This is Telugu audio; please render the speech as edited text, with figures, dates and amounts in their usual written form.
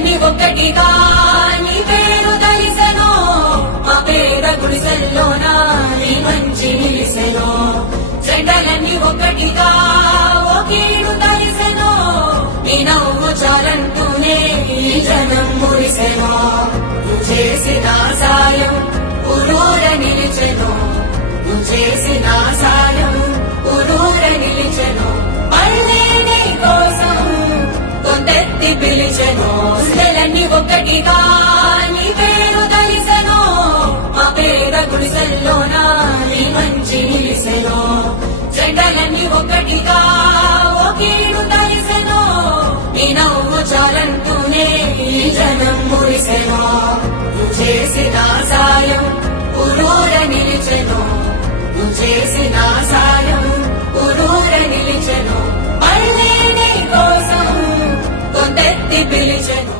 చెడ్డలన్నీ ఒక్కటిగా నీ పేరు దలిసెనో మా పేద గుడిసెల్లోన నీ మంచి నిలిసెనో చెడ్డలన్నీ ఒక్కటిగా ఓ కీడు దలిసెనో నీ నవ్వు చాలంటూనే ఈ జనం మురిసెనో నువ్వు చేసిన సాయం ఊరూర నిలిచెను నువ్వు చేసిన సాయం ఊరూర నిలిచెను మళ్ళీ నీ కోసం కొందెత్తి పిలిచెను గుడిసెలన్నీ ఒక్కటిగా నీ పేరు దలిసెనో మా పేద గుడిసెల్లోన నీ మంచి నిలిసెనో చెడ్డలన్నీ ఒక్కటిగా ఓ కీడు దలిసెనో నీ నవ్వు చాలంటూనే ఈ జనం మురిసెనో నువ్వు చేసిన సాయం ఊరూర నిలిచెను నువ్వు చేసిన సాయం ఊరూర నిలిచెను మళ్ళీ నీ కోసం కొందెత్తి పిలిచెను